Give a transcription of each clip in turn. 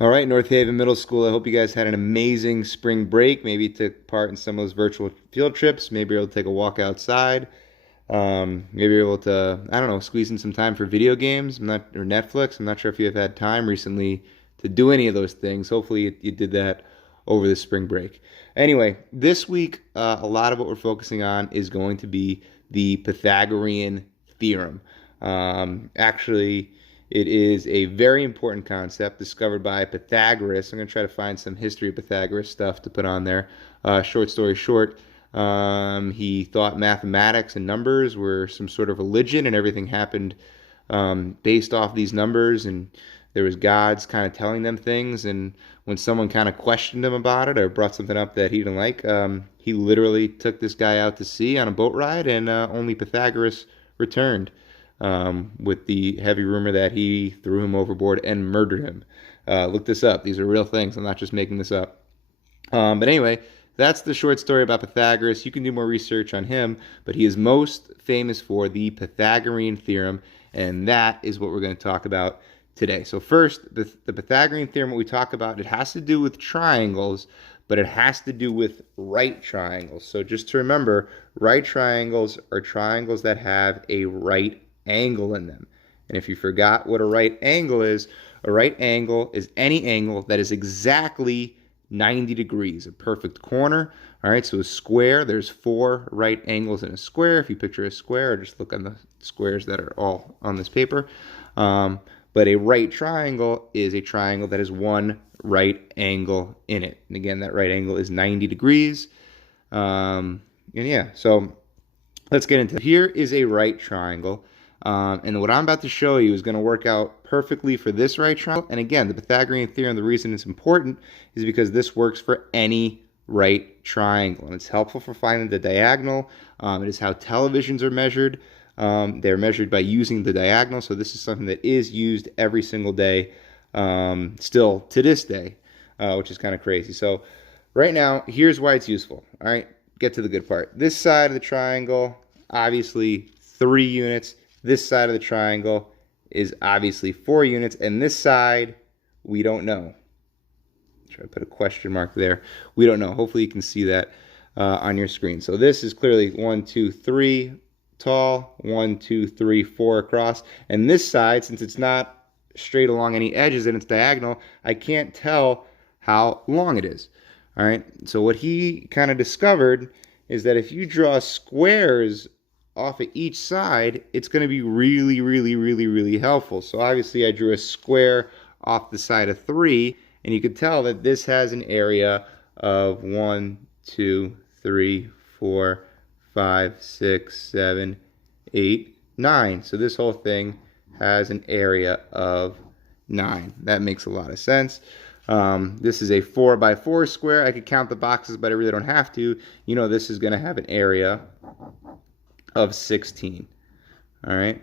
All right, North Haven Middle School. I hope you guys had an amazing spring break. Maybe you took part in some of those virtual field trips. Maybe you're able to take a walk outside. Maybe you're able to, I don't know, squeeze in some time for video games. Or Netflix. I'm not sure if you have had time recently to do any of those things. Hopefully, you did that over the spring break. Anyway, this week, a lot of what we're focusing on is going to be the Pythagorean Theorem. Actually, it is a very important concept discovered by Pythagoras. I'm going to try to find some history of Pythagoras stuff to put on there. Short story short, he thought mathematics and numbers were some sort of religion, and everything happened based off these numbers, and there was gods kind of telling them things. And when someone kind of questioned him about it or brought something up that he didn't like, he literally took this guy out to sea on a boat ride, and only Pythagoras returned, with the heavy rumor that he threw him overboard and murdered him. Look this up. These are real things. I'm not just making this up. But anyway, that's the short story about Pythagoras. You can do more research on him, but he is most famous for the Pythagorean Theorem, and that is what we're going to talk about today. So first, the Pythagorean Theorem, what we talk about, it has to do with triangles, but it has to do with right triangles. So just to remember, right triangles are triangles that have a right angle in them. And if you forgot what a right angle is, a right angle is any angle that is exactly 90 degrees, a perfect corner. All right, so a square, there's 4 right angles in a square. If you picture a square, or just look on the squares that are all on this paper. But a right triangle is a triangle that has 1 right angle in it. And again, that right angle is 90 degrees. And yeah, so let's get into it. Here is a right triangle. And what I'm about to show you is going to work out perfectly for this right triangle. And again, the Pythagorean theorem, the reason it's important is because this works for any right triangle. And it's helpful for finding the diagonal. It is how televisions are measured. They're measured by using the diagonal. So this is something that is used every single day, still to this day, which is kind of crazy. So right now, here's why it's useful. All right, get to the good part. This side of the triangle, obviously 3 units. This side of the triangle is obviously 4 units, and this side, we don't know. Try to put a question mark there. We don't know. Hopefully you can see that on your screen. So this is clearly 1, 2, 3 tall, 1, 2, 3, 4 across. And this side, since it's not straight along any edges and it's diagonal, I can't tell how long it is. All right, so what he kind of discovered is that if you draw squares off of each side, it's going to be really, really, really, really helpful. So obviously I drew a square off the side of 3, and you can tell that this has an area of 1, 2, 3, 4, 5, 6, 7, 8, 9. So this whole thing has an area of 9. That makes a lot of sense. This is a 4 by 4 square. I could count the boxes, but I really don't have to. You know, this is going to have an area of 16. All right.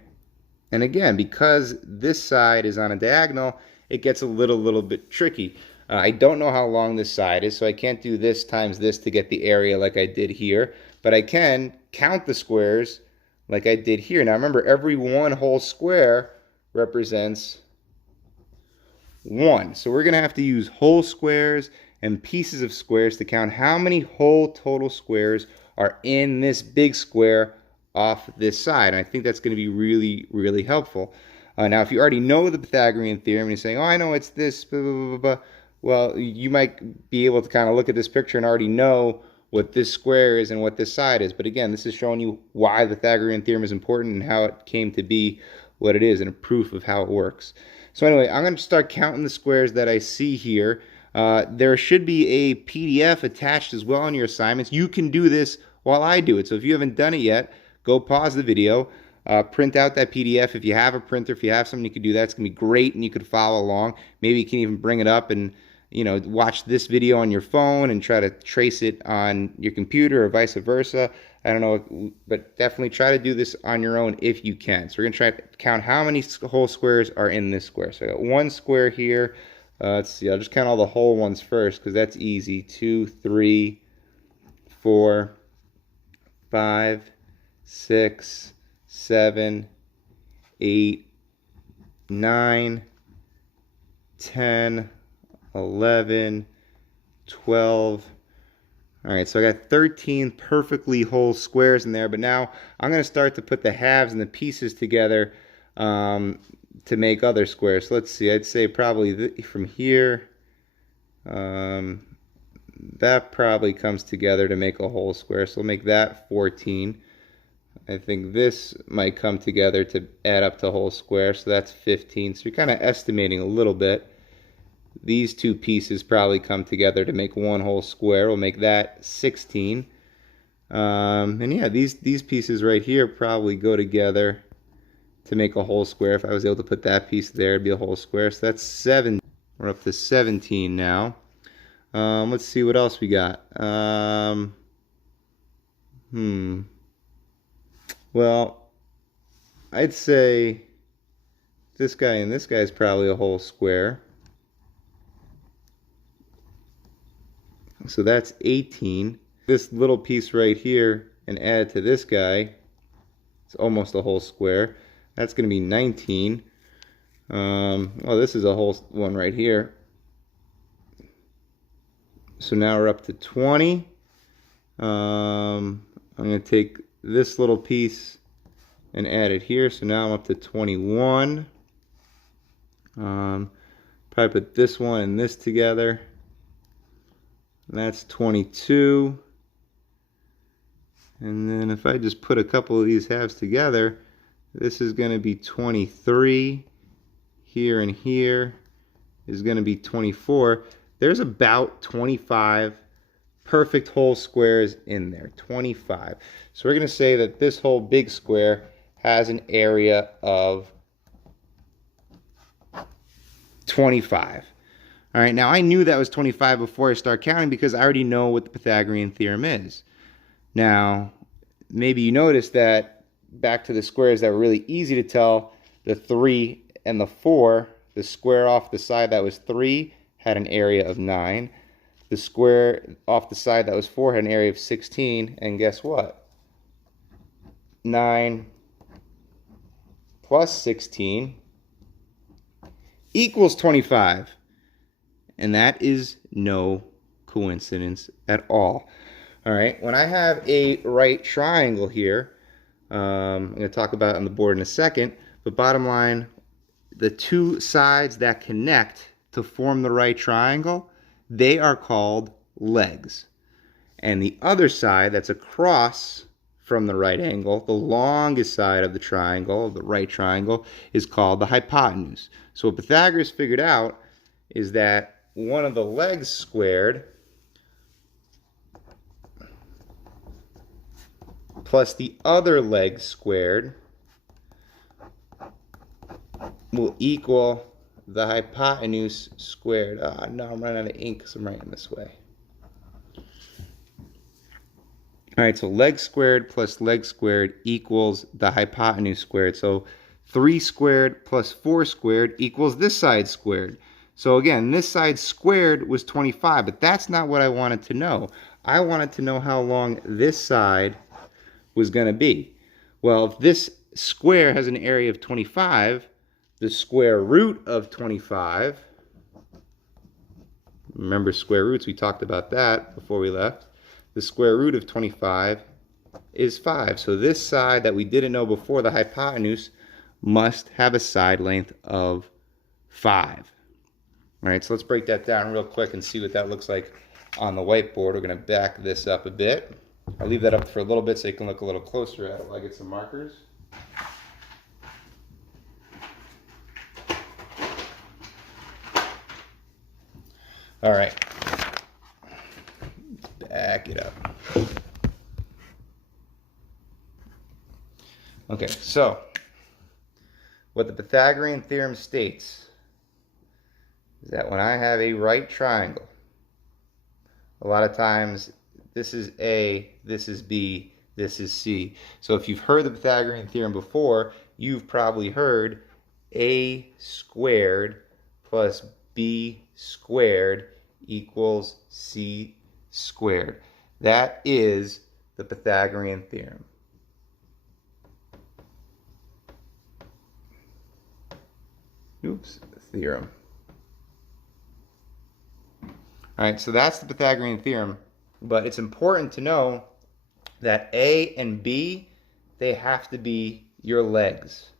And again, because this side is on a diagonal, it gets a little bit tricky. I don't know how long this side is, so I can't do this times this to get the area like I did here, but I can count the squares like I did here. Now remember, every one whole square represents 1. So we're going to have to use whole squares and pieces of squares to count how many whole total squares are in this big square off this side. And I think that's going to be really, really helpful. Now, if you already know the Pythagorean theorem and you're saying, oh, I know it's this, blah, blah, blah, blah, well, you might be able to kind of look at this picture and already know what this square is and what this side is. But again, this is showing you why the Pythagorean theorem is important and how it came to be what it is, and a proof of how it works. So anyway, I'm going to start counting the squares that I see here. There should be a PDF attached as well on your assignments. You can do this while I do it. So if you haven't done it yet, go pause the video, print out that PDF. If you have a printer, if you have something you can do that, it's going to be great, and you could follow along. Maybe you can even bring it up and watch this video on your phone and try to trace it on your computer or vice versa. I don't know, but definitely try to do this on your own if you can. So we're going to try to count how many whole squares are in this square. So I got 1 square here. Let's see, I'll just count all the whole ones first because that's easy. 2, 3, 4, 5, 6, 7, 8, 9, 10, 11, 12. All right, so I got 13 perfectly whole squares in there, but now I'm going to start to put the halves and the pieces together to make other squares. So let's see, I'd say probably from here, that probably comes together to make a whole square. So we'll make that 14. I think this might come together to add up to a whole square, so that's 15. So you're kind of estimating a little bit. These two pieces probably come together to make one whole square. We'll make that 16. And yeah, these pieces right here probably go together to make a whole square. If I was able to put that piece there, it'd be a whole square. So that's 7. We're up to 17 now. Let's see what else we got. Well, I'd say this guy and this guy is probably a whole square. So that's 18. This little piece right here and add to this guy, it's almost a whole square. That's going to be 19. Oh, this is a whole one right here. So now we're up to 20. I'm going to take this little piece and add it here. So now I'm up to 21. Probably put this one and this together. That's 22. And then if I just put a couple of these halves together, this is going to be 23. Here and here is going to be 24. There's about 25 perfect whole squares in there. 25. So we're going to say that this whole big square has an area of 25. All right, now I knew that was 25 before I start counting because I already know what the Pythagorean theorem is. Now, maybe you noticed that back to the squares that were really easy to tell, the 3 and the 4, the square off the side that was 3 had an area of 9. The square off the side that was 4 had an area of 16, and guess what? 9 plus 16 equals 25. And that is no coincidence at all. All right, when I have a right triangle here, I'm going to talk about it on the board in a second, but bottom line, the two sides that connect to form the right triangle, they are called legs. And the other side that's across from the right angle, the longest side of the triangle, the right triangle, is called the hypotenuse. So what Pythagoras figured out is that one of the legs squared plus the other leg squared will equal the hypotenuse squared. No, I'm running out of ink because I'm writing this way. All right, so leg squared plus leg squared equals the hypotenuse squared. So 3 squared plus 4 squared equals this side squared. So again, this side squared was 25, but that's not what I wanted to know. I wanted to know how long this side was going to be. Well, if this square has an area of 25, the square root of 25, remember square roots, we talked about that before we left. The square root of 25 is 5. So this side that we didn't know before, the hypotenuse, must have a side length of 5. All right, so let's break that down real quick and see what that looks like on the whiteboard. We're going to back this up a bit. I'll leave that up for a little bit so you can look a little closer at it while I get some markers. All right, back it up. Okay, so what the Pythagorean theorem states is that when I have a right triangle, a lot of times this is A, this is B, this is C. So if you've heard the Pythagorean theorem before, you've probably heard A squared plus B squared equals C squared. That is the Pythagorean theorem. Theorem. All right, so that's the Pythagorean theorem, but it's important to know that A and B, they have to be your legs.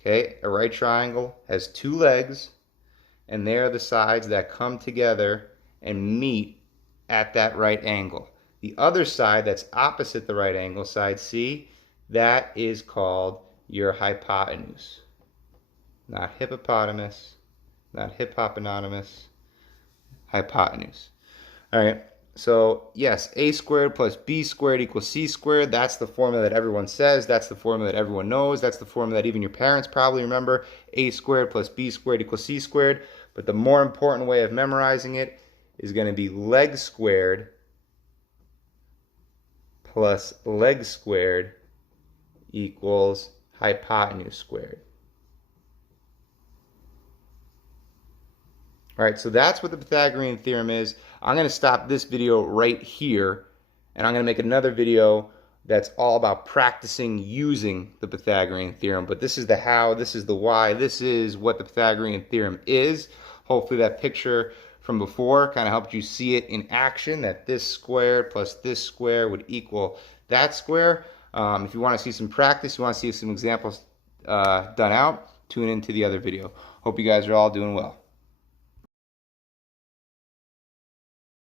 Okay, a right triangle has two legs, and they are the sides that come together and meet at that right angle. The other side that's opposite the right angle, side C, that is called your hypotenuse. Not hippopotamus, not hippopononymous, hypotenuse. All right, so yes, a squared plus b squared equals c squared. That's the formula that everyone says. That's the formula that everyone knows. That's the formula that even your parents probably remember. A squared plus b squared equals c squared. But the more important way of memorizing it is going to be leg squared plus leg squared equals hypotenuse squared. All right, so that's what the Pythagorean theorem is. I'm going to stop this video right here, and I'm going to make another video that's all about practicing using the Pythagorean theorem. But this is the how, this is the why, this is what the Pythagorean theorem is. Hopefully that picture from before kind of helped you see it in action, that this square plus this square would equal that square. If you want to see some practice, you want to see some examples done out, tune into the other video. Hope you guys are all doing well.